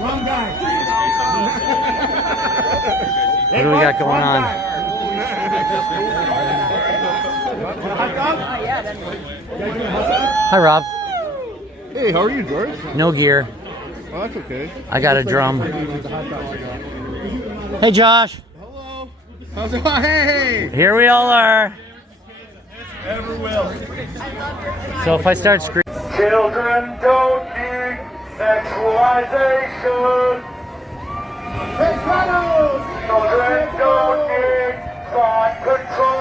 Wrong guy. What do we got going on? Hi, Rob. Hey, how are you, George? No gear. Oh, that's okay. I got a drum. Hey, Josh. Hello. How's it going? Hey. Here we all are. Ever will. So if I start screaming. Children don't need sexualization. Children don't need thought control.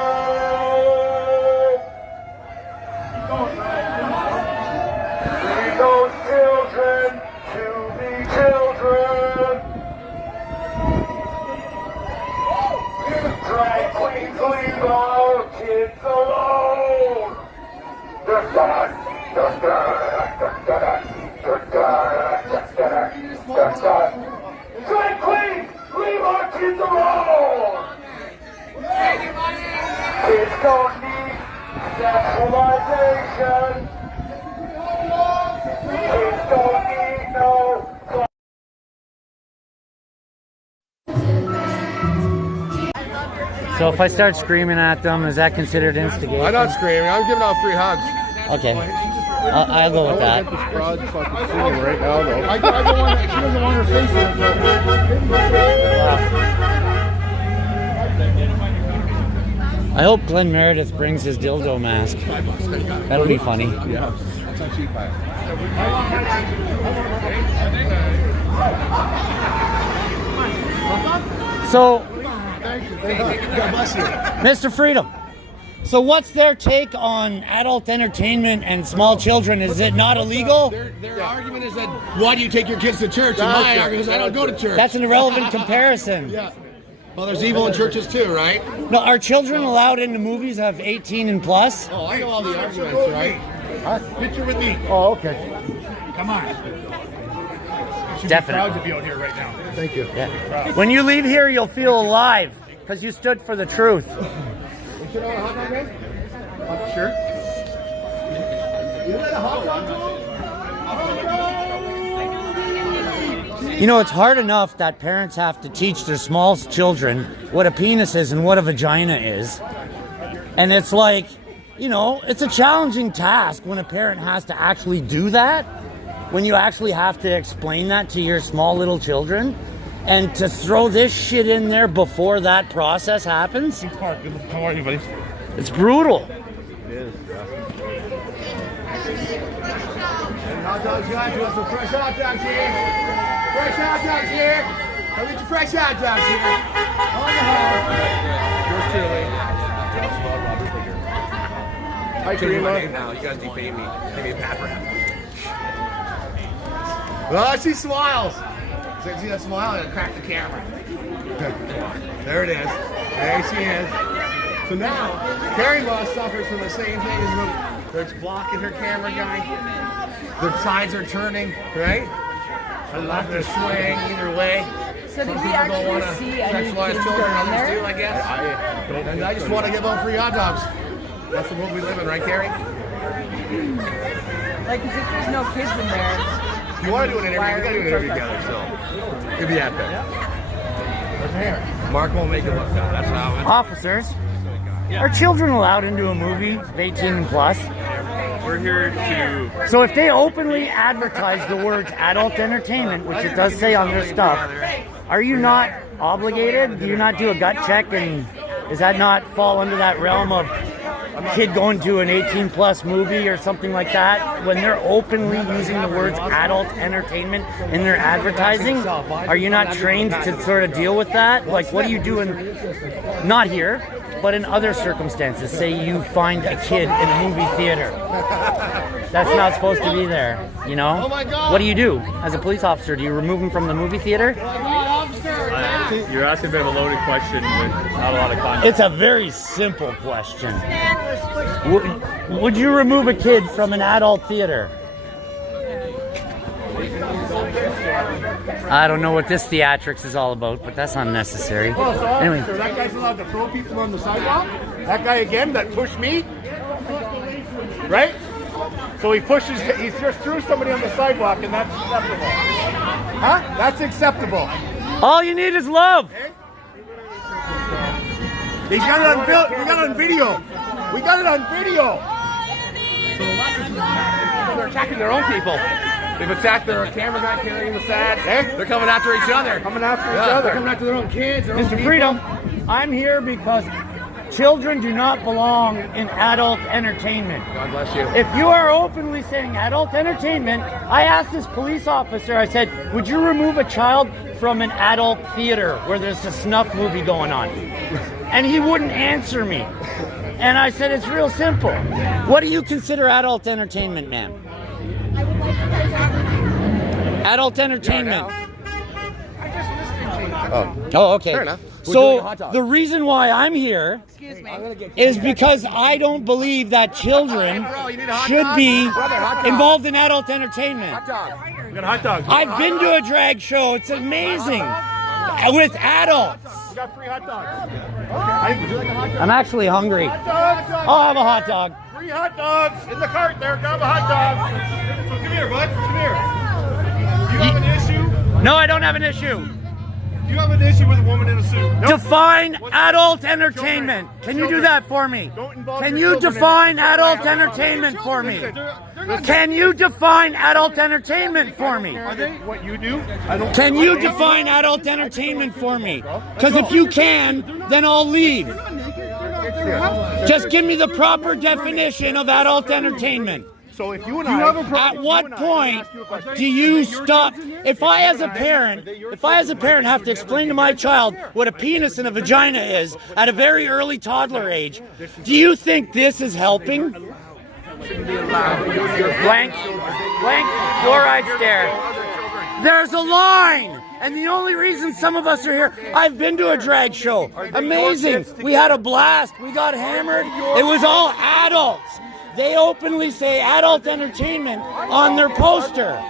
Leave those children to be children. Drag queens leave our kids alone. They're fun. Drag queens, leave our kids alone! Kids don't need sexualization. Kids don't need no... So if I start screaming at them, is that considered instigation? I'm not screaming. I'm giving out free hugs. Okay. I'll go with that. I want to get this broad fucking screaming right now, though. I don't want. She doesn't want her face in. I hope Glenn Meredith brings his dildo mask. That'll be funny. Yeah. It's not cheap, So, Thank you. God bless you. Mr. Freedom, so what's their take on adult entertainment and small children? Is it not illegal? Their argument is that, why do you take your kids to church? And my argument is, I don't go to church. That's an irrelevant comparison. Yeah. Well, there's evil in churches too, right? No, are children allowed into movies of 18 and plus? Oh, I know all the arguments, right? Picture with me. Oh, okay. Come on. You should Definitely. be proud to be out here right now. Thank you. Yeah. When you leave here, you'll feel alive because you stood for the truth. You know a hot dog, man? Sure. You let a hot dog go? You know, it's hard enough that parents have to teach their small children what a penis is and what a vagina is. And it's like, you know, it's a challenging task when a parent has to actually do that, when you actually have to explain that to your small little children. And to throw this shit in there before that process happens, How are you, buddy? it's brutal. It is. Hot dogs, guys. You want some fresh hot dogs here? Fresh hot dogs here. Come get your fresh hot dogs here. On the hog. Yours truly. Hi, Karima. Now, you guys defame me. Give me a bad rap. Oh, she smiles. See that smile? I'm gonna crack the camera. There it is. There she is. So now, Carrie Moss suffers from the same thing as when it's blocking her camera guy. The sides are turning, right? I love to swing either way. So did we actually see any sexualize kids children, go in others there? do, I guess. And I just want to give out free hot dogs. That's the world we live in, right, Carrie? Like, as if there's no kids in there. If you want to do an interview, we got to do an interview together, so it'll be epic. Mark won't make it look bad. That's how it Officers, are children allowed into a movie of 18 and plus? We're here to... So if they openly advertise the words adult entertainment, which it does say on their stuff, are you not obligated? Do you not do a gut check, and does that not fall under that realm of kid going to an 18 plus movie or something like that? When they're openly using the words adult entertainment in their advertising, are you not trained to sort of deal with that? Like, what do you do in, not here, but in other circumstances? Say you find a kid in a movie theater that's not supposed to be there, you know? What do you do as a police officer? Do you remove them from the movie theater? You're asking a bit of a loaded question with not a lot of context. It's a very simple question. Would you remove a kid from an adult theater? I don't know what this theatrics is all about, but that's unnecessary. Anyway. So that guy's allowed to throw people on the sidewalk? That guy again that pushed me? Right? So he just threw somebody on the sidewalk, and that's acceptable. Huh? That's acceptable. All you need is love. He's got it on film. We got it on video. We got it on video. They're attacking their own people. They've attacked their camera guy carrying the sads. They're coming after each other. Coming after each other. They're coming after their own kids. Their own Mr. people. Freedom, I'm here because children do not belong in adult entertainment. God bless you. If you are openly saying adult entertainment, I asked this police officer, I said, would you remove a child from an adult theater where there's a snuff movie going on? And he wouldn't answer me. And I said, it's real simple. What do you consider adult entertainment, ma'am? Adult entertainment. Oh, okay. Fair enough. We're doing a So hot dog. the reason why I'm here is because I don't believe that children should be involved in adult entertainment. We got a hot dog. I've been to a drag show. It's amazing. With adults. We got free hot dogs. Would you like a hot dog? I'm actually hungry. I'll have a hot dog. Free hot dogs in the cart there. Grab a hot dog. So come here, bud. Come here. You have an issue? No, I don't have an issue. You have an issue with a woman in a suit? Nope. Define adult entertainment. Can you do that for me? Don't involve Can your you children in define it. adult entertainment for me? Listen, Can you define adult entertainment for me? are they what you do? I don't. Can you define adult entertainment for me? Because if you can, then I'll leave. Just give me the proper definition of adult entertainment. So if you and At what point do you stop? If I as a parent have to explain to my child what a penis and a vagina is at a very early toddler age, do you think this is helping? Blank fluoride stare. There's a line. And the only reason some of us are here, I've been to a drag show. Amazing. We had a blast. We got hammered. It was all adults. They openly say adult entertainment on their poster.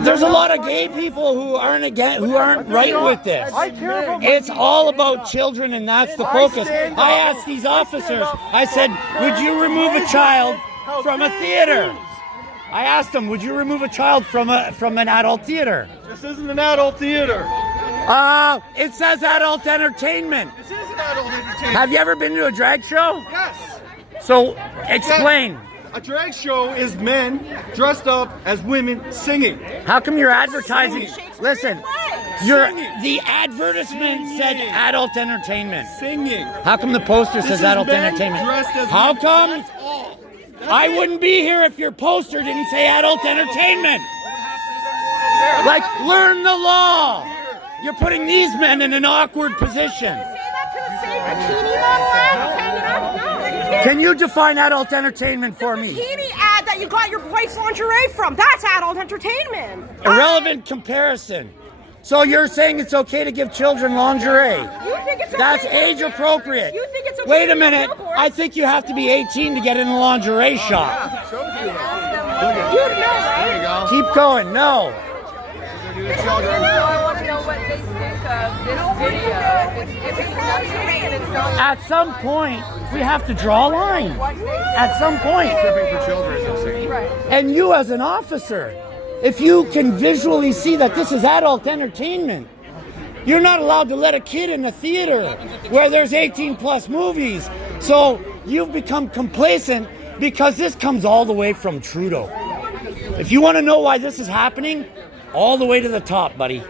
There's a lot of gay people who aren't right with this. It's all about children, and that's the focus. I asked these officers, I said, would you remove a child from a theater? I asked them, would you remove a child from an adult theater? This isn't an adult theater. It says adult entertainment. This is an adult entertainment. Have you ever been to a drag show? Yes. So, explain. A drag show is men dressed up as women singing. How come you're advertising? Listen, the advertisement said adult entertainment. Singing. How come the poster This says is adult men entertainment? dressed as How women. come? That's all. I wouldn't be here if your poster didn't say adult entertainment. Like, learn the law. You're putting these men in an awkward position. Can you define adult entertainment for me? Bikini ad that you got your wife's lingerie from. That's adult entertainment. Irrelevant comparison. So you're saying it's okay to give children lingerie? You think it's okay? That's age appropriate. You think it's okay? Wait to a do minute. billboards? I think you have to be 18 to get in a lingerie shop. You know, right? Keep going. No. I want to know what they think of this video. If it's lingerie and it's not At some point, we have to draw a line. At some point. Tripping for children is insane. And you as an officer, if you can visually see that this is adult entertainment, you're not allowed to let a kid in a theater where there's 18 plus movies. So you've become complacent because this comes all the way from Trudeau. If you want to know why this is happening, all the way to the top, buddy.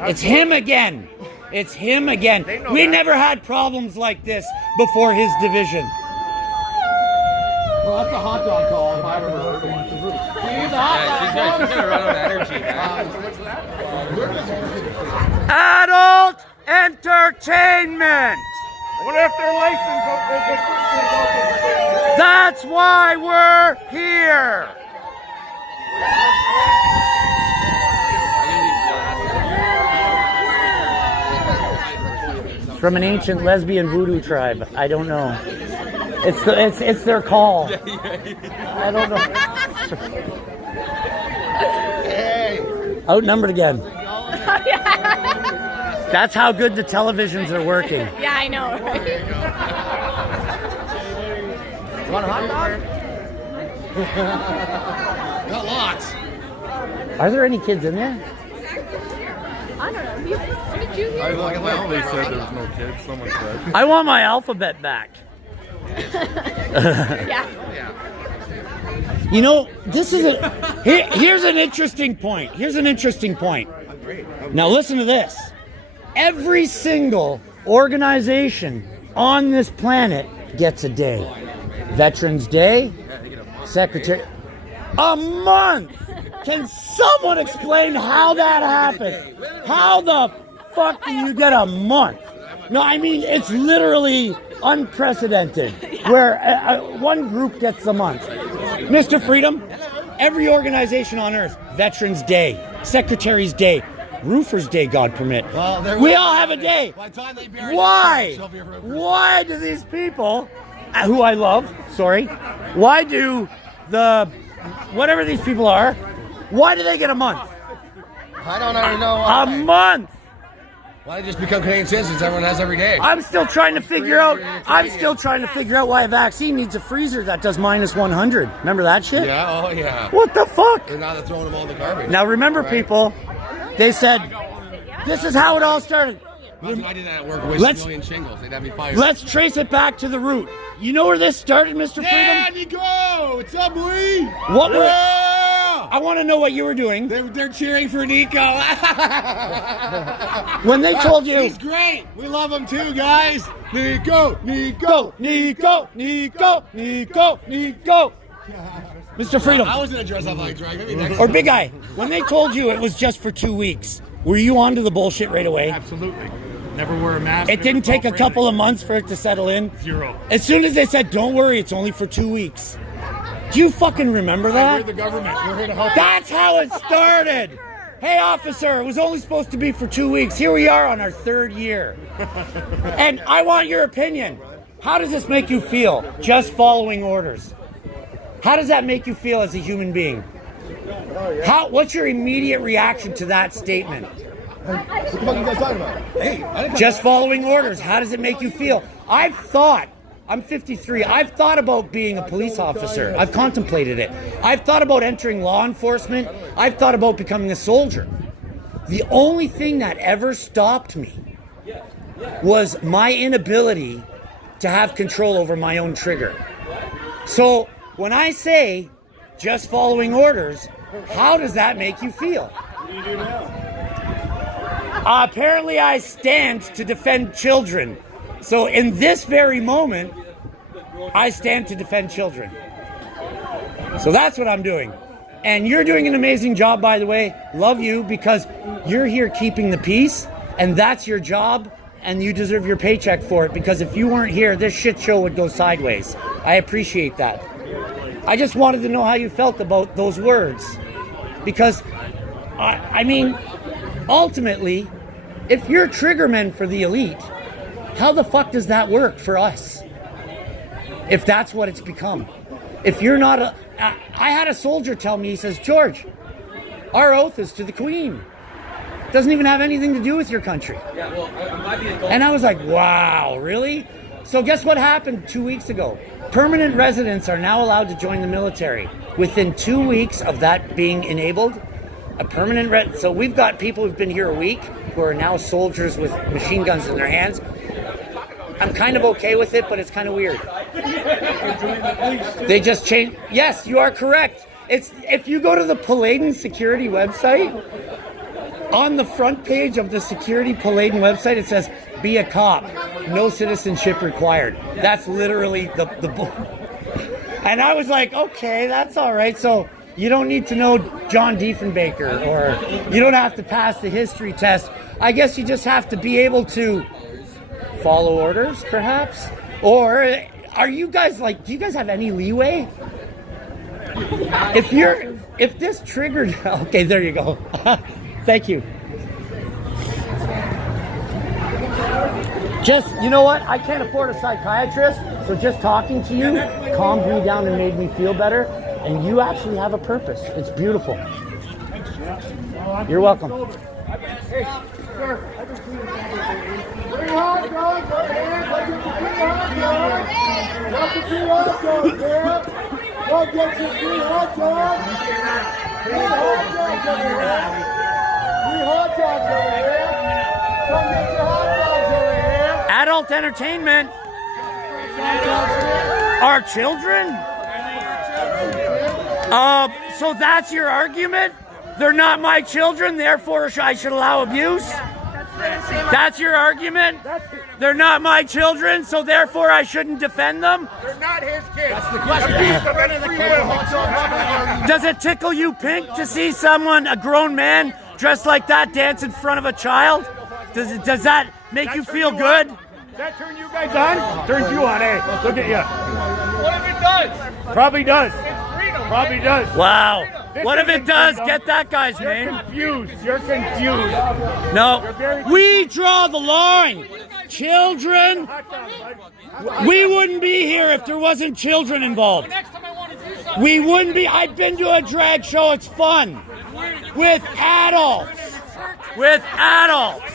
It's him again. It's him again. We never had problems like this before his division. Well, that's a hot dog call if I ever heard one. She's gonna run out of energy, man. Adult entertainment. I wonder if their license. That's why we're here. From an ancient lesbian voodoo tribe. I don't know. It's their call. I don't know. Outnumbered again. That's how good the televisions are working. Yeah, I know, right? You want a hot dog? Got lots. Are there any kids in there? I don't know. Did you hear? I thought they said there was no kids. Someone said. I want my alphabet back. Yeah. You know, this is here's an interesting point. Here's an interesting point. Now listen to this. Every single organization on this planet gets a day. Veterans Day, Secretary. A month! Can someone explain how that happened? How the fuck do you get a month? No, I mean, it's literally unprecedented where one group gets a month. Mr. Freedom, every organization on earth, Veterans Day, Secretary's Day, Roofer's Day, God permit. We all have a day. Why? Why do these people, who I love, sorry, why do whatever these people are, why do they get a month? I don't know. A month! Why did they just become Canadian citizens? Everyone has every day. I'm still trying to figure out why a vaccine needs a freezer that does minus 100. Remember that shit? Yeah, oh yeah. What the fuck? And now they're throwing them all in the garbage. Now remember, people, they said, this is how it all started. Imagine I did that at work, wasting a million shingles. They'd have me fired. Let's trace it back to the root. You know where this started, Mr. Freedom? Yeah, Nico! What's up, boy? What were... Yeah! I want to know what you were doing. They're cheering for Nico. When they told you... He's great. We love him too, guys. Nico. Nico. Mr. Freedom. I was going to dress up like drag. Maybe next Or time. Big Guy, when they told you it was just for 2 weeks, were you onto the bullshit right away? Absolutely. Never wear a mask. It didn't take a couple of months for it to settle in? Zero. As soon as they said, don't worry, it's only for 2 weeks. Do you fucking remember that? We're the government. We're here to help. That's how it started. Hey, officer, it was only supposed to be for 2 weeks. Here we are on our 3rd year. And I want your opinion. How does this make you feel, just following orders? How does that make you feel as a human being? What's your immediate reaction to that statement? What the fuck are you guys talking about? Hey, I didn't Just following orders. How does it make you feel? I'm 53. I've thought about being a police officer. I've contemplated it. I've thought about entering law enforcement. I've thought about becoming a soldier. The only thing that ever stopped me was my inability to have control over my own trigger. So when I say just following orders, how does that make you feel? What do you do now? Apparently I stand to defend children. So in this very moment, I stand to defend children. So that's what I'm doing. And you're doing an amazing job, by the way. Love you, because you're here keeping the peace, and that's your job, and you deserve your paycheck for it, because if you weren't here, this shit show would go sideways. I appreciate that. I just wanted to know how you felt about those words. Because, I mean, ultimately, if you're triggermen for the elite, how the fuck does that work for us? If that's what it's become. If you're not I had a soldier tell me, he says, George, our oath is to the Queen. It doesn't even have anything to do with your country. Yeah, well, And I was like, wow, really? So guess what happened 2 weeks ago? Permanent residents are now allowed to join the military. Within 2 weeks of that being enabled, so we've got people who've been here a week who are now soldiers with machine guns in their hands. I'm kind of okay with it, but it's kind of weird. They just changed. Yes, you are correct. It's if you go to the Paladin security website, on the front page of the security Paladin website, it says, be a cop, no citizenship required. That's literally the and I was like, okay, that's all right. So you don't need to know John Diefenbaker, or you don't have to pass the history test. I guess you just have to be able to follow orders, perhaps? Or are you guys like, do you guys have any leeway? If this triggered, okay, there you go. Thank you. Just, you know what? I can't afford a psychiatrist, so just talking to you calmed me down and made me feel better. And you actually have a purpose. It's beautiful. You're welcome. Hey, sir. Free hot dogs over here. Go get your free hot dogs. Got your free hot dogs there. Go get your free hot dogs. Free hot dogs over here. Free hot adult entertainment are children? So that's your argument? They're not my children, therefore I should allow abuse? That's your argument? They're not my children, so therefore I shouldn't defend them? They're not his kids. That's the question. Does it tickle you pink to see someone, a grown man, dressed like that dance in front of a child? Does that make you feel good? Does that turn you guys on? Turns you on, eh? Look at you. What if it does? Probably does. Probably does. Wow. What if it does? Get that guy's name. Confused. You're confused. No. We draw the line. Children. We wouldn't be here if there wasn't children involved. We wouldn't be. I've been to a drag show. It's fun. With adults. With adults.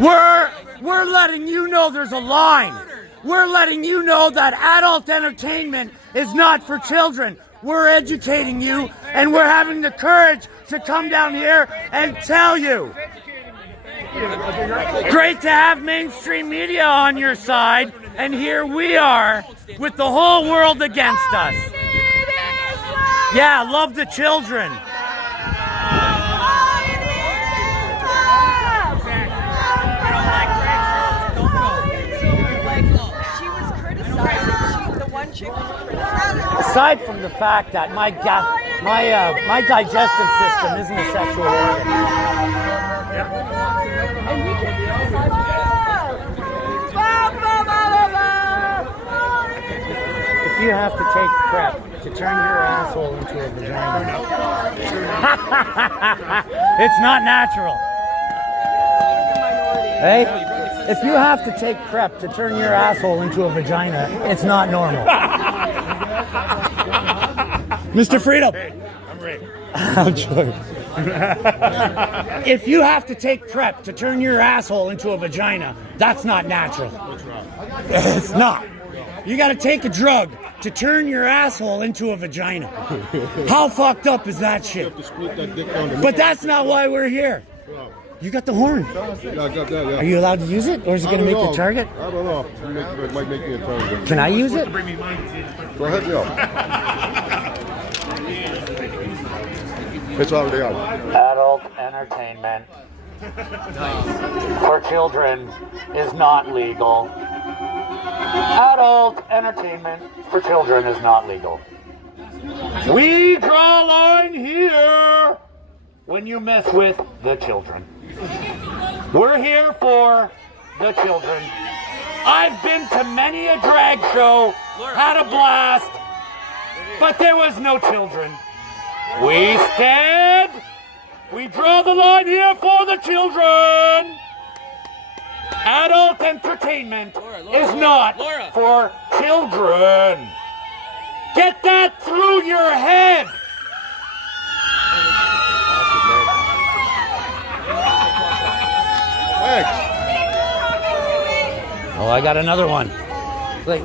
We're letting you know there's a line. We're letting you know that adult entertainment is not for children. We're educating you, and we're having the courage to come down here and tell you. Great to have mainstream media on your side, and here we are with the whole world against us. Yeah, love the children. Aside from the fact that my digestive system isn't a sexual organ. If you have to take prep to turn your asshole into a vagina, it's not natural. Hey? If you have to take prep to turn your asshole into a vagina, it's not normal. Mr. Freedom. Hey, I'm ready. I'm joking. If you have to take prep to turn your asshole into a vagina, that's not natural. What's wrong? It's not. You gotta take a drug to turn your asshole into a vagina. How fucked up is that shit? But that's not why we're here. You got the horn. Yeah, I got that, yeah. Are you allowed to use it, or is it going to make your target? I don't know. It might make me a target. Can I use it? Go ahead, yeah. It's already out. Adult entertainment for children is not legal. Adult entertainment for children is not legal. We draw a line here when you mess with the children. We're here for the children. I've been to many a drag show, had a blast, but there was no children. We stand, we draw the line here for the children. Adult entertainment is not for children. Get that through your head. Thanks. Oh, I got another one. Wait.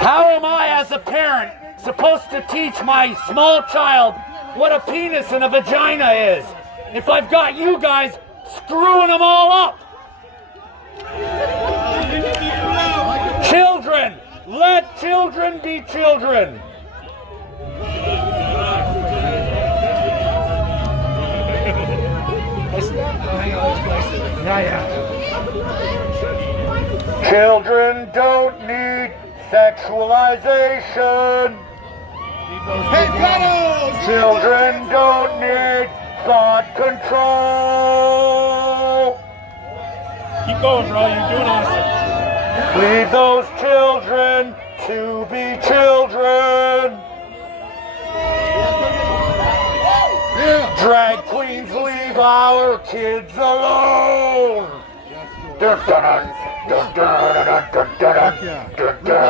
How am I, as a parent, supposed to teach my small child what a penis and a vagina is if I've got you guys screwing them all up? Children! Let children be children! Children don't need sexualization. Children don't need thought control. Keep going, bro. You're doing awesome. Leave those children to be children. Drag queens, leave our kids alone. Dun, dun, dun, dun, dun, dun, dun, dun, dun.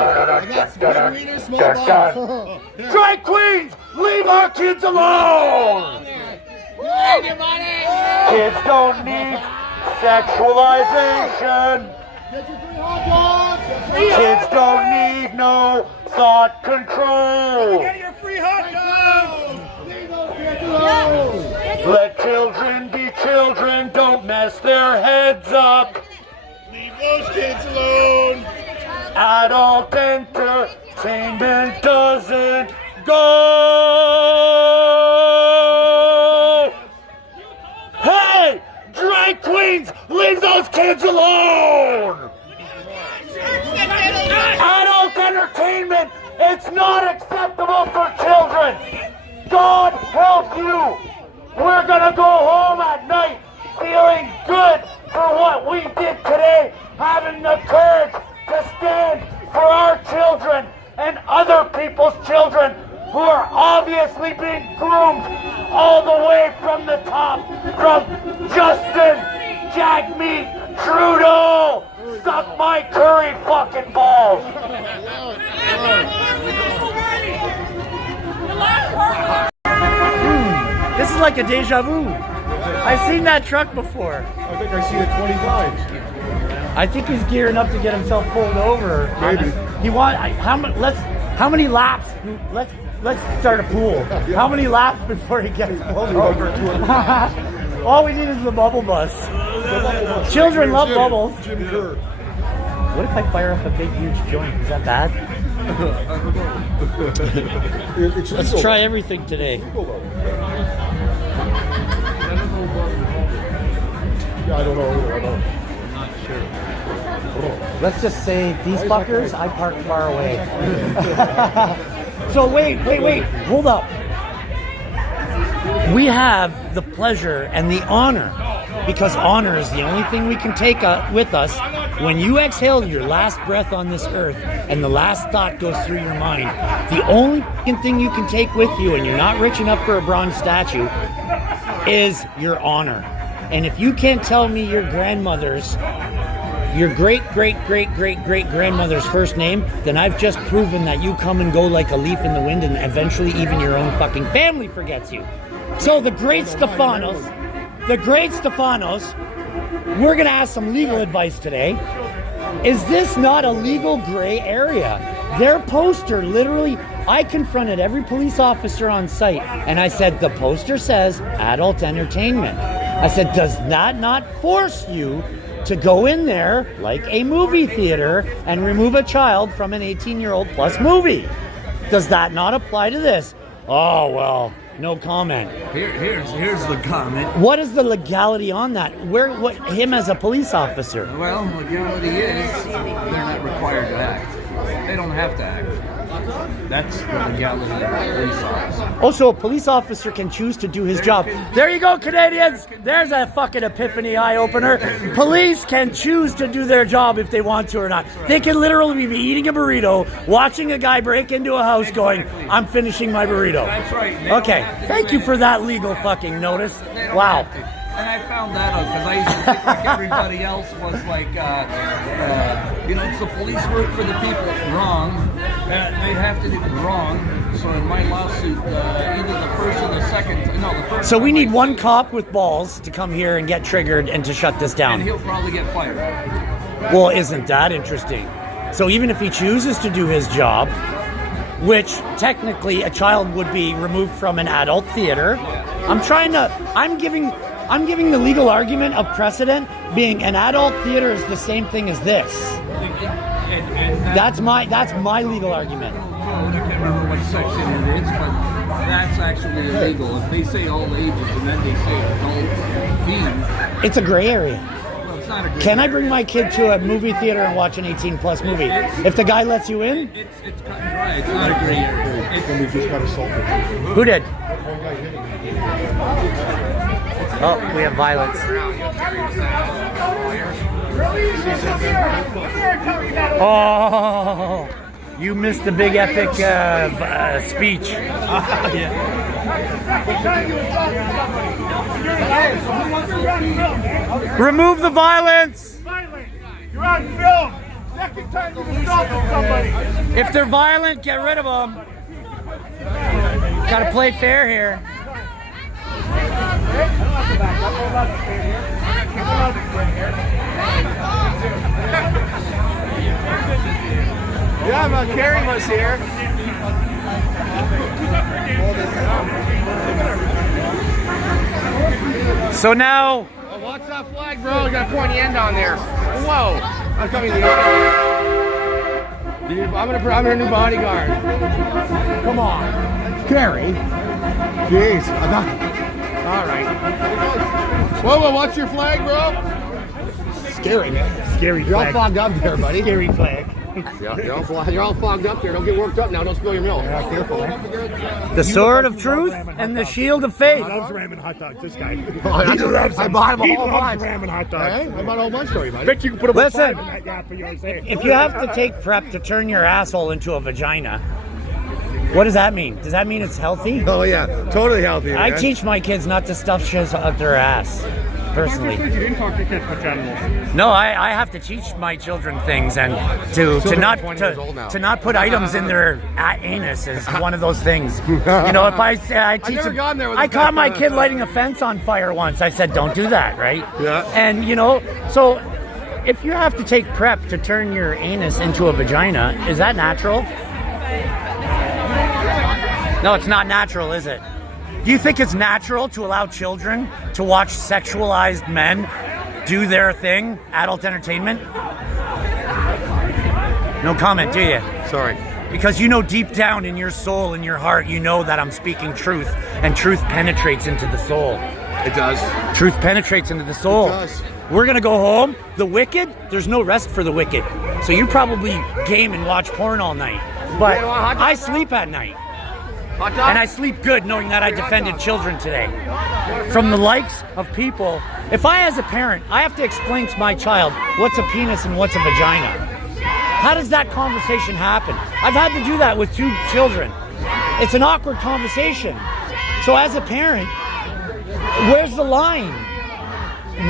Drag queens, leave our kids alone. Kids don't need sexualization. Kids don't need no thought control. Get your free hot dogs. Let children kids alone. Adult entertainment doesn't go. Hey, drag queens, leave those kids alone. Adult entertainment, it's not acceptable for children. God help you. We're gonna go home at night feeling good for what we did today, having the courage to stand for our children and other people's children who are obviously being groomed all the way from the top, from Justin, Jagmeet, Trudeau, suck my curry fucking balls. This is like a deja vu. I've seen that truck before. I think I've seen it 20 times. I think he's gearing up to get himself pulled over. Maybe. How many laps? Let's start a pool. How many laps before he gets pulled over? All we need is the bubble bus. Children love bubbles. Jim Kerr. What if I fire up a big huge joint? Is that bad? It's Let's legal. try everything today. Legal, though. Yeah, I don't know either. I don't. Let's just say these fuckers, I parked far away. So wait, hold up. We have the pleasure and the honor, because honor is the only thing we can take with us when you exhale your last breath on this earth and the last thought goes through your mind. The only thing you can take with you, and you're not rich enough for a bronze statue, is your honor. And if you can't tell me your grandmother's, your great-great-great-great-great-grandmother's first name, then I've just proven that you come and go like a leaf in the wind, and eventually even your own fucking family forgets you. So the great Stefanos, we're gonna ask some legal advice today. Is this not a legal gray area? Their poster literally, I confronted every police officer on site and I said, the poster says adult entertainment. I said, does that not force you to go in there like a movie theater and remove a child from an 18-year-old plus movie? Does that not apply to this? Oh, well, no comment. Here's the comment. What is the legality on that? Him as a police officer? Well, legality is they're not required to act. They don't have to act. That's the legality of a police officer. Oh, so a police officer can choose to do his job. There you go, Canadians. There's a fucking epiphany eye-opener. Police can choose to do their job if they want to or not. They can literally be eating a burrito, watching a guy break into a house going, I'm finishing my burrito. That's right. Okay, thank you for that legal fucking notice. Wow. And I found that out because I used to think like everybody else was like, it's the police work for the people. Wrong. They have to do it wrong. So in my lawsuit, either the first or the second, the first. So we need one cop with balls to come here and get triggered and to shut this down. And he'll probably get fired. Well, isn't that interesting? So even if he chooses to do his job, which technically a child would be removed from an adult theater, I'm giving the legal argument of precedent being an adult theater is the same thing as this. And That's my legal argument. I can't remember what section it is, but that's actually illegal. If they say all ages and then they say adult themed, It's a gray area. well, it's not a good. Can I bring my kid to a movie theater and watch an 18-plus movie? If the guy lets you in? It's cut and dry. It's not a gray area. And we just got assaulted. Who did? One guy hit me. Oh, we have violence. Oh, you missed the big epic speech. Remove the violence. You're on film. Second time you assaulted somebody. If they're violent, get rid of them. Gotta play fair here. Yeah, I'm Carrie was here. So now, What's that flag, bro? You got a pointy end on there. Whoa. I'm coming to you. I'm her new bodyguard. Come on. Carrie. Jeez. All right. Whoa, what's your flag, bro? Scary, man. Scary You're all flag. fogged up there, buddy. Scary flag. You're all fogged up there. Don't get worked up now. Don't spill your milk. Yeah, careful, man. The sword of truth and the shield of faith. He loves ramen hot dogs, this guy. He loves I them. bought him a He whole loves bunch. ramen hot dogs. Hey, I bought a whole bunch for you, buddy. Bet you can put a Listen, in that gap for you, if you have to take prep to turn your asshole into a vagina, what does that mean? Does that mean it's healthy? Oh, yeah. Totally healthy, I man. teach my kids not to stuff shit up their ass, personally. You didn't talk to kids about genitals. No, I have to teach my children things, and to not 20 years old now. to not put items in their anus is one of those things. You know, if I teach never them, gone there with I the caught my fence. kid lighting a fence on fire once. I said, "Don't do that," right? Yeah. And you know, so if you have to take prep to turn your anus into a vagina, is that natural? No, it's not natural, is it? Do you think it's natural to allow children to watch sexualized men do their thing, adult entertainment? No comment, do you? Sorry. Because you know deep down in your soul, in your heart, you know that I'm speaking truth, and truth penetrates into the soul. It does. Truth penetrates into the soul. It does. We're gonna go home. The wicked, there's no rest for the wicked. So you probably game and watch porn all night. But Yeah, well, hot dog- I sleep at night. Hot dog? And I sleep good knowing that I defended children today. From the likes of people. If I, as a parent, I have to explain to my child what's a penis and what's a vagina. How does that conversation happen? I've had to do that with 2 children. It's an awkward conversation. So as a parent, where's the line?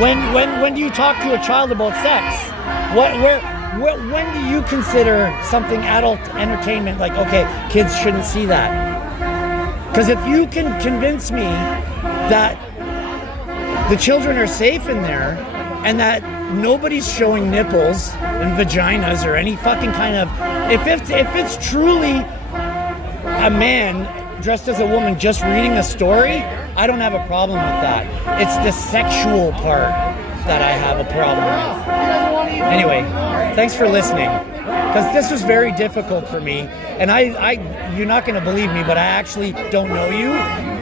When do you talk to a child about sex? When do you consider something adult entertainment like, okay, kids shouldn't see that? Because if you can convince me that the children are safe in there and that nobody's showing nipples and vaginas or any fucking kind of... If it's truly a man dressed as a woman just reading a story, I don't have a problem with that. It's the sexual part that I have a problem with. Anyway, thanks for listening. Because this was very difficult for me, and you're not going to believe me, but I actually don't know you,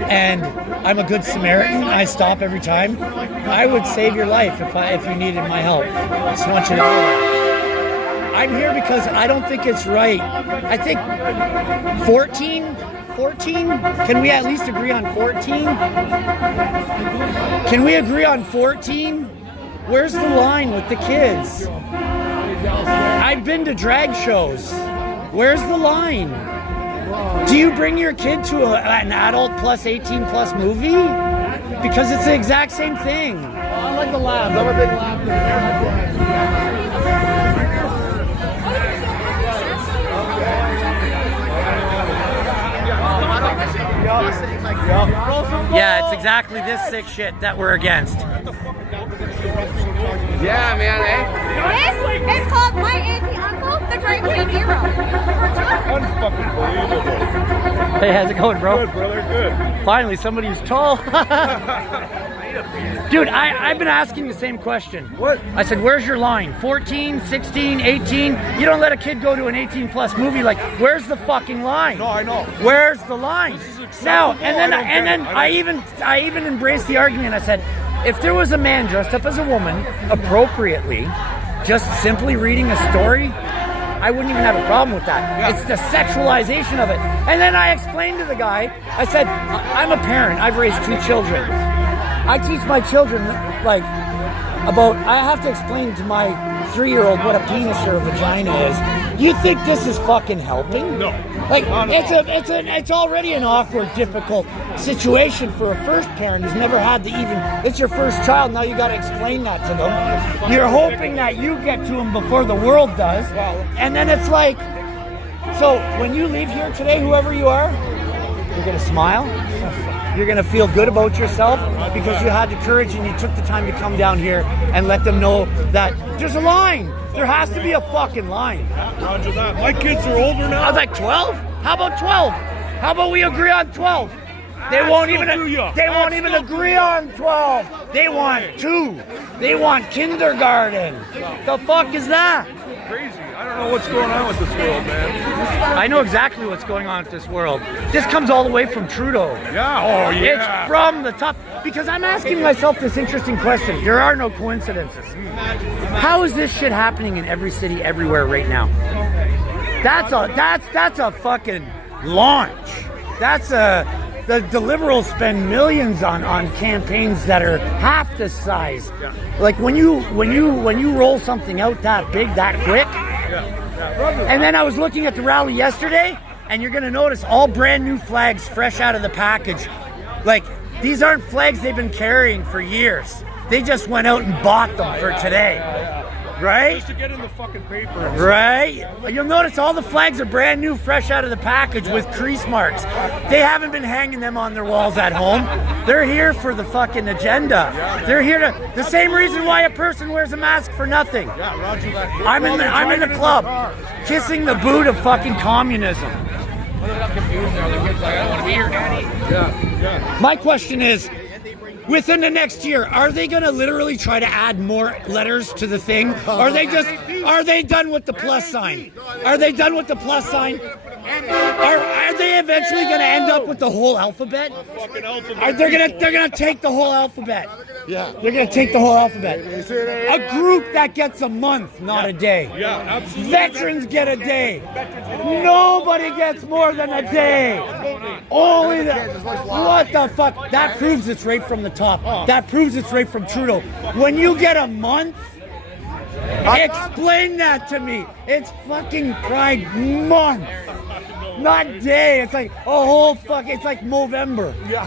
and I'm a good Samaritan. I stop every time. I would save your life if you needed my help. I just want you to know that. I'm here because I don't think it's right. I think 14? Can we at least agree on 14? Can we agree on 14? Where's the line with the kids? I've been to drag shows. Where's the line? Do you bring your kid to an adult plus 18 plus movie? Because it's the exact same thing. I like the labs. I'm a big lab Yeah, it's exactly this sick shit that we're against. Yeah, man, eh? This is called My Auntie Uncle, the Great King Hero. Unfucking Hey, how's it going, bro? Good, brother, good. Finally, somebody who's tall. Dude, I've been asking the same question. What? I said, where's your line? 14, 16, 18? You don't let a kid go to an 18 plus movie. Like, where's the fucking line? No, I know. Where's the line? This is acceptable. Now, and then I don't I even embraced the argument. I said, if there was a man dressed up as a woman appropriately, just simply reading a story, I wouldn't even have a problem with that. Yeah. It's the sexualization of it. And then I explained to the guy, I said, I'm a parent. I've raised 2 children. I teach my children, like, I have to explain to my 3-year-old what a penis or a vagina is. You think this is fucking helping? No. Like, it's already an awkward, difficult situation for a first parent who's never had to even, it's your first child, now you gotta explain that to them. You're hoping that you get to them before the world does. And then it's like, so when you leave here today, whoever you are, you're gonna smile. You're gonna feel good about yourself because you had the courage and you took the time to come down here and let them know that there's a line. There has to be a fucking line. Roger that. My kids are older now. I was like, 12? How about 12? How about we agree on 12? They won't even. still do ya. They won't I'd even still agree do ya. on 12. They want 2. They want kindergarten. The fuck is that? Crazy. I don't know what's going on with this world, man. I know exactly what's going on with this world. This comes all the way from Trudeau. Yeah. Oh, yeah. It's from the top. Because I'm asking myself this interesting question. There are no coincidences. How is this shit happening in every city, everywhere right now? That's a fucking launch. The liberals spend millions on campaigns that are half the size. Yeah. Like when you roll something out that big, that quick. And then I was looking at the rally yesterday, and you're gonna notice all brand new flags fresh out of the package. Like, these aren't flags they've been carrying for years. They just went out and bought them for today. Right? Just to get in the fucking paper. Right? You'll notice all the flags are brand new, fresh out of the package with crease marks. They haven't been hanging them on their walls at home. They're here for the fucking agenda. They're here to, the same reason why a person wears a mask for nothing. Yeah, Roger that. I'm in the club, kissing the boot of fucking communism. I'm confused now. The kid's like, I don't want to be here, Daddy. Yeah. My question is, within the next year, are they going to literally try to add more letters to the thing? Are they done with the plus sign? Are they done with the plus sign? Are they eventually going to end up with the whole alphabet? Fucking alphabet. They're gonna take the whole alphabet. Yeah. They're gonna take the whole alphabet. A group that gets a month, not a day. Yeah, absolutely. Veterans get a day. Nobody gets more than a day. Only the. What the fuck? That proves it's right from the top. That proves it's right from Trudeau. When you get a month, explain that to me. It's fucking Pride Month. Not day. It's like a whole fuck. It's like Movember. Yeah.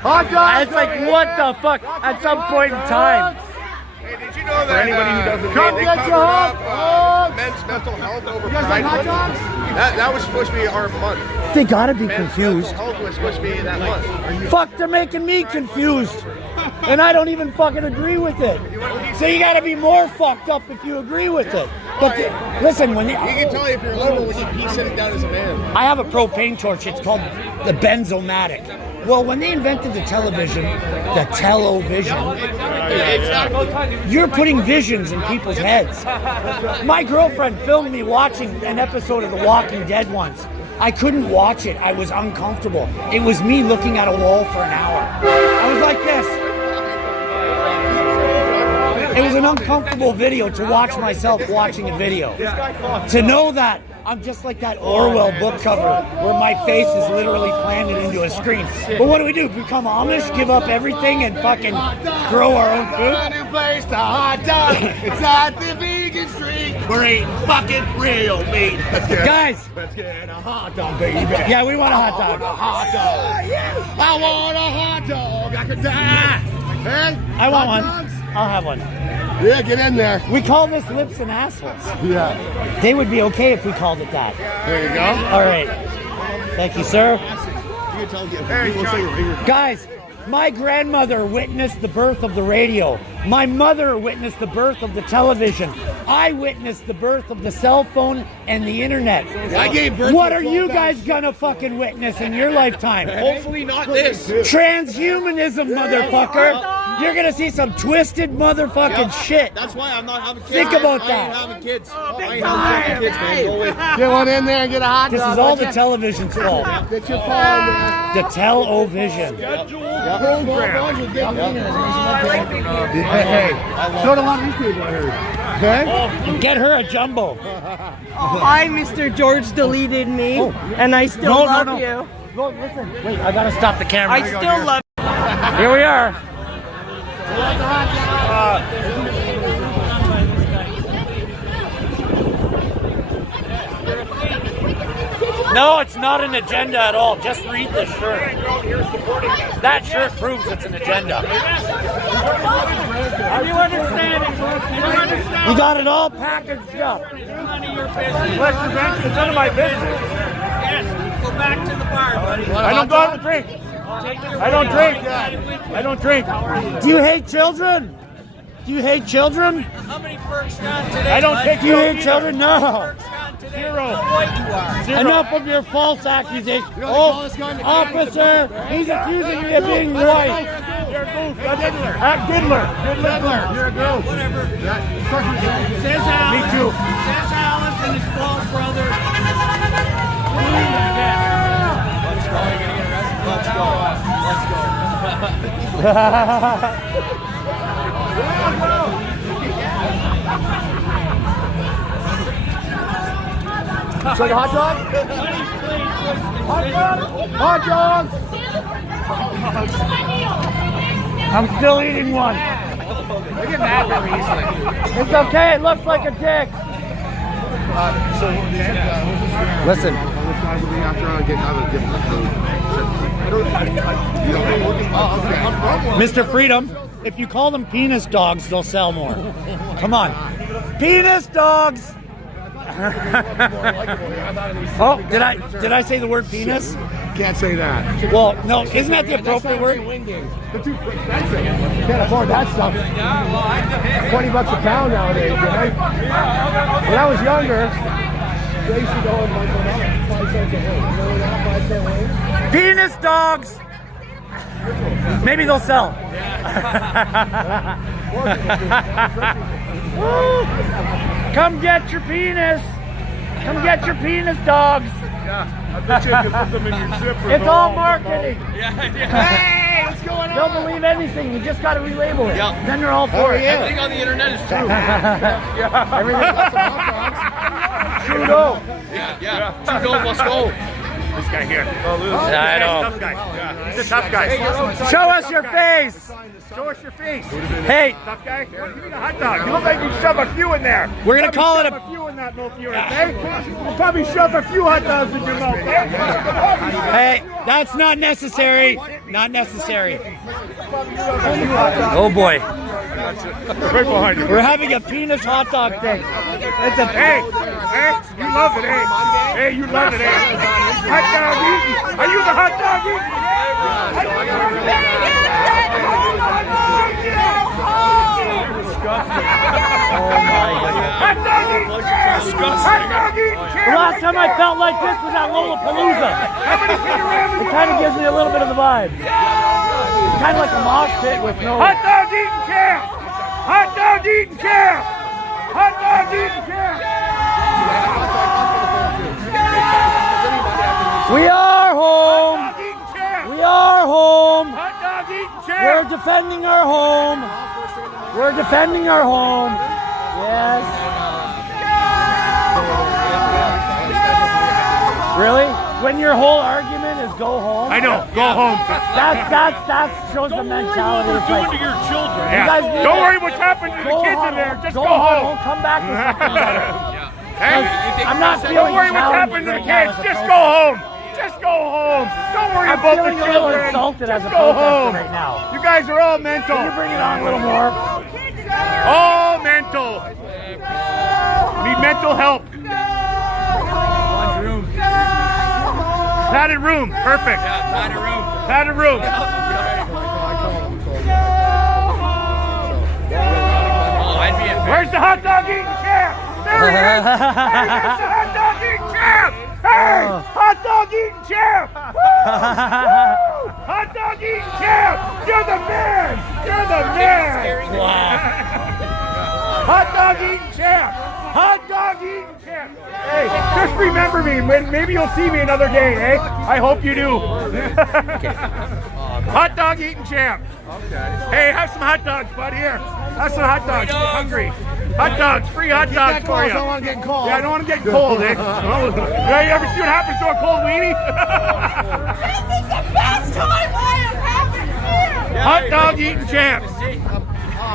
Hot dogs. It's like what the fuck? At some point in time. Hey, did you know that For anybody who doesn't they Come get covered your up, hot dogs. men's mental health over You guys Pride like hot Month? dogs? That was supposed to be our month. They gotta be Men's confused. mental health was supposed to be that month. Fuck, they're making me confused. And I don't even fucking agree with it. So you gotta be more fucked up if you agree with it. But listen, when You can tell if you're liberal when you pee sitting down as a man. I have a propane torch, it's called the Benzomatic. Well, when they invented the television, the television, you're putting visions in people's heads. My girlfriend filmed me watching an episode of The Walking Dead once. I couldn't watch it. I was uncomfortable. It was me looking at a wall for an hour. I was like this. It was an uncomfortable video to watch myself watching a video. To know that I'm just like that Orwell book cover where my face is literally planted into a screen. But what do? Become Amish? Give up everything and fucking grow our own food? New place to hot dog. It's at the vegan street. We're eating fucking real meat. Let's get Guys, Let's get a hot dog, baby. yeah, we want a hot I want a dog. hot dog. I want a hot dog. I could die. Hey, I want hot one. dogs? I'll have one. Yeah, get in there. We call this lips and assholes. Yeah. They would be okay if we called it that. There you go. All right. Thank you, sir. You can tell people say you're here. Guys, my grandmother witnessed the birth of the radio. My mother witnessed the birth of the television. I witnessed the birth of the cell phone and the internet. I gave birth What to are you 12 guys gonna fucking witness in your lifetime? Hopefully not this. Transhumanism, motherfucker. You're gonna see some twisted motherfucking shit. That's why I'm not having kids. Think about I that. ain't having kids. I ain't having kids, man. Go away. Get one in there and get a hot This dog. is all the television's fault. Get your paw in there. The Tele-O-Vision. Hey, so do a lot of these people I heard. Okay? Get her a jumbo. Hi, Mr. George deleted me, and I still love you. No, listen. Wait, I gotta stop the camera. I still love Here we are. No, it's not an agenda at all. Just read this shirt. That shirt proves it's an agenda. Are you understanding? You got it all packaged up. It's none of my business. Go back to the bar, buddy. I don't go out and drink. I don't drink. I don't drink. Do you hate children? Do you hate children? How many perks got today? I don't take Do you hate drugs children? No. Zero. Enough of your false accusation. Oh, officer, he's accusing me of being white. You're a goof. Diddler. You're a goof. Says Me Alice. too. Says Alice and his false brother. It's like a hot dog? Hot dog! I'm still eating one. They get mad really easily. It's okay, it looks like a dick. Listen. Mr. Freedom, if you call them penis dogs, they'll sell more. Come on. Penis dogs! Oh, did I say the word penis? Can't say that. Well, no, isn't that the appropriate word? They're too expensive. Can't afford that stuff. $20 a pound nowadays, right? When I was younger, they used to go and like 5 cents a wing. You know that 5 cent wing? Penis dogs! Maybe they'll sell. Come get your penis. Come get your penis dogs. Yeah, I bet you if you put them in your zipper. It's all marketing. Hey, what's going on? They'll believe anything. You just got to relabel it. Yeah. Then they're all for it. Everything on the internet is true. Trudeau. Yeah. Trudeau must go. This guy here. I know. Tough guy. He's a tough guy. Show us your face. Show us your face. Hey, Tough guy. Give me the hot dog. You look like you shove a few in there. we're going to call it a few in that milk unit, okay? We'll probably shove a few hot dogs in your mouth. Hey, that's not necessary. Not necessary. Oh boy. Right behind you. We're having a penis hot dog thing. It's a Hey, you love it, eh? Hey, you love it, eh? Hot dog eating. Are you the hot dog eating? Hot dog eating. Hot dog eating. The last time I felt like this was at Lollapalooza. It kind of gives me a little bit of the vibe. It's kind of like a mosh pit with no... Hot dog eating camp. Hot dog eating camp. Hot dog eating camp. We are home. Hot dog eating camp. We are home. Hot dog eating We're camp. defending our home. We're defending our home. Yes. Really? When your whole argument is go home? I know. Go home. That shows the mentality. It's like, To your children. you guys need Don't to worry what's happening to the go kids home. in there. Just go go home. Don't come back with something better. Hey, I'm not feeling don't worry what's challenged happening to the right now kids. as a Just go protester. home. Just go home. Don't worry I'm about the feeling a little children. insulted as a Just go protester home. right now. You guys are all mental. Can you bring it on a little more? All mental. Need mental help. Padded room. Perfect. Padded room. Where's the hot dog eating champ? There he is. Hey, there's the hot dog eating champ. Hey, hot dog eating champ. Woo! Woo! Hot dog eating champ. You're the man. You're the man. Wow. Hot dog eating champ. Hot dog eating champ. Hey, just remember me. Maybe you'll see me another day, eh? I hope you do. Hot dog eating champ. Okay. Hey, have some hot dogs, bud. Here. Have some hot dogs. You're hungry. Hot dogs. Free hot dogs for you. I don't want to get cold. Yeah, I don't want to get cold, eh? Yeah, you ever see what happens to a cold weenie? This is the best time I have happened here. Hot dog eating champ. All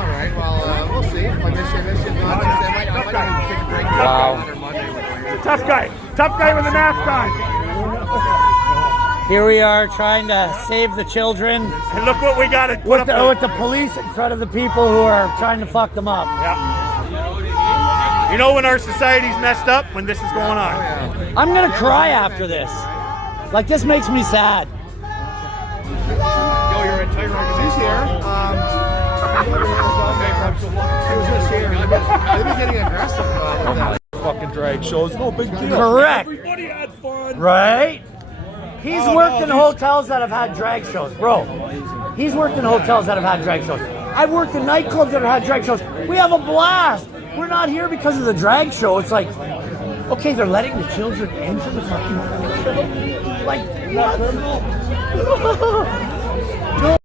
right, well, we'll see. If I miss you, not. I might even take a break. Wow. Tough guy. Tough guy with a mask on. Here we are trying to save the children And look what we got to put with up the police in front of the people who are trying to fuck them up. Yeah. You know when our society's messed up? When this is going on. I'm gonna cry after this. Like, this makes me sad. Yo, your entire organization here. He was just here. They've been getting aggressive with that. fucking drag shows. No big deal. Correct. Everybody had fun. Right? He's Oh, worked no, in these- hotels that have had drag shows, bro. He's worked in hotels that have had drag shows. I've worked in nightclubs that have had drag shows. We have a blast. We're not here because of the drag show. It's like, okay, they're letting the children into the fucking drag show. Like, what?